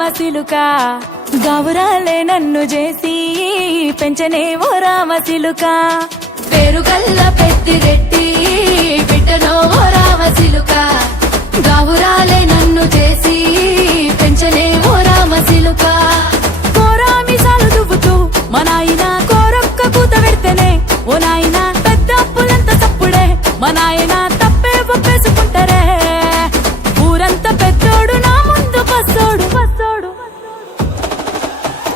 రామసిలుక గౌరాలే నన్ను చేసి పెంచనే ఓ రామసిలుక పేరుగల్ల పెద్దిరెడ్డి బిడ్డనో ఓ రామసిలుక గౌరాలే నన్ను చేసి పెంచనే ఓ రామసిలుక కోరామిసాలు దువ్వుతూ మా నాయన కోరొక్క కూత పెడితేనే ఓ నాయన పెద్ద అప్పులంత తప్పుడే మా నాయన తప్పే ఒప్పేసుకుంటారే ఊరంతా పెద్దోడు నా ముందు పచ్చోడు పచ్చోడు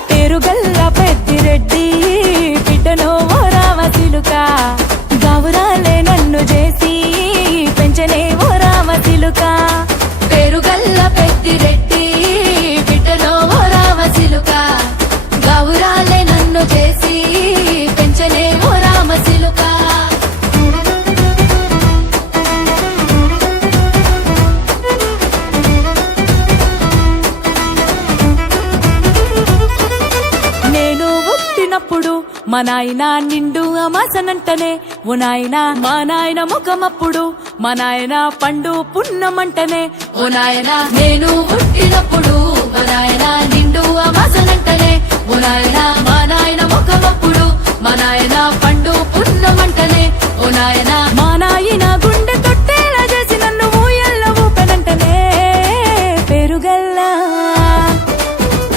పేరుగల్ల పెద్దిరెడ్డి బిడ్డనో ఓ రామసిలుక గౌరాలే నన్ను చేసి పెంచనే ఓ రామసిలుక పేరుగల్ల పెద్దిరెడ్డి బిడ్డనో ఓ రామసిలుక గౌరాలే నన్ను చేసి పెంచనే ఓ రామసిలుక నేను పుట్టినప్పుడు మా నాయన నిండు అమాసనంటనే ఓ నాయన మా నాయన ముఖమప్పుడు మా నాయన పండు పున్నమంటనే ఓ నాయనా నేను పుట్టినప్పుడు మా నాయన నిండు అమాసనంటనే ఓ నాయనా మా నాయన ముఖమప్పుడు మా నాయన పండు పున్నమంటనే ఓ నాయనా మా నాయన గుండె తొట్టేలా చేసి నన్ను ఊయల్ల ఊపెనంటనే పెరుగల్లా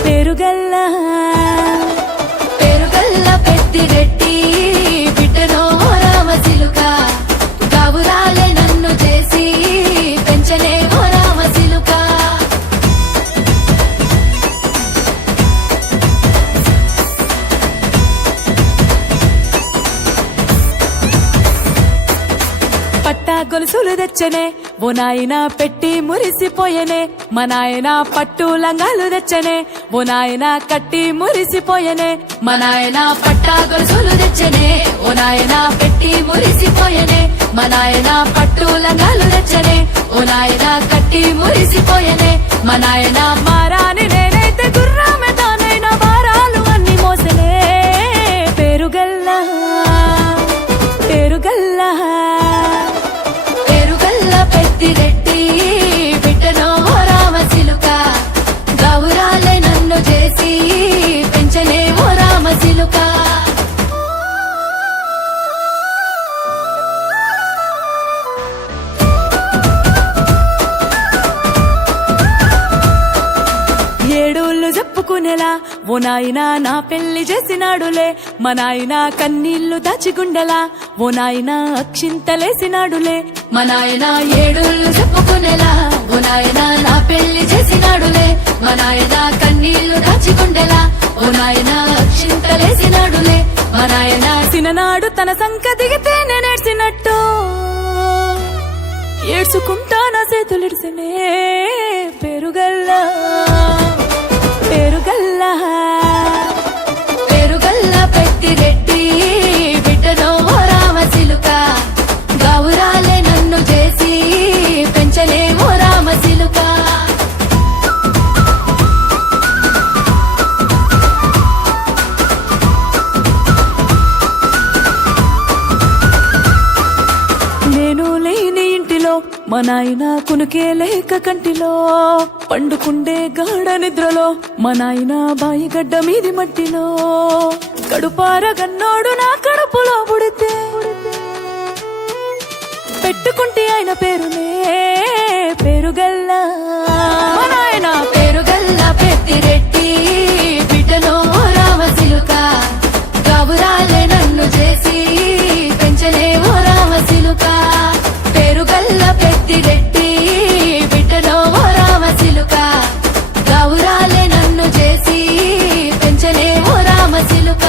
పెరుగల్లా పేరుగల్ల పెద్దిరెడ్డి బిడ్డనో ఓ రామసిలుక గౌరాలే నన్ను చేసి పెంచనే ఓ రామసిలుక పట్టా గొలుసులు తెచ్చనే ఓ నాయన పెట్టి మురిసిపోయనే మా నాయన పట్టు లంగాలు తెచ్చనే ఓ నాయన కట్టి మురిసిపోయనే మా నాయన పట్టా గొలుసులు తెచ్చనే ఓ నాయన పెట్టి మురిసిపోయనే మా నాయన పట్టు లంగాలు తెచ్చనే ఓ నాయన కట్టి మురిసిపోయనే మా నాయన మారాని నేనైతే గుర్రామె తానైనా భారాలు అన్ని మోసనే పేరుగల్లా పేరుగల్లా పేరుగల్ల పెద్దిరెడ్డి బిడ్డనో ఓ రామసిలుక గౌరాలే నన్ను చేసి పెంచనే ఓ రామసిలుక ఏడోళ్ళు చెప్పుకునేలా ఓ నాయన నా పెళ్లి చేసినాడులే మా నాయన కన్నీళ్లు దాచిగుండెలా ఓ నాయన అక్షింతలేసినాడులే మా నాయన ఏడుళ్ళు చెప్పుకునేలా ఓ నాయన నా పెళ్లి చేసినాడులే మా నాయన కన్నీళ్లు దాచికుండేలా ఓ నాయన అక్షింతలేసినాడులే మా నాయన సిననాడు తన సంక దిగితే నేనేడ్చినట్టు ఏడ్చుకుంటా నా చేతులిడిసినే పెరుగల్లా పెరుగల్లా పేరుగల్ల పెద్దిరెడ్డి బిడ్డనో ఓ రామసిలుక గౌరాలే నన్ను చేసి పెంచనే ఓ రామసిలుక నేను లేని ఇంటిలో మా నాయన కునుకే లేక కంటిలో పండుకుండే గాఢ నిద్రలో మా నాయన బాయిగడ్డ మీది మట్టిలో కడుపార గన్నోడు నా కడుపులో పుడితే పెట్టుకుంటే ఆయన పేరునే పేరుగల్లా మా నాయన పేరుగల్ల పెద్దిరెడ్డి బిడ్డనో ఓ రామసిలుక గౌరాలే నన్ను చేసి పెంచనే ఓ రామసిలుక పేరుగల్ల పెద్దిరెడ్డి బిడ్డనో ఓ రామసిలుక గౌరాలే నన్ను చేసి పెంచనే ఓ రామసిలుక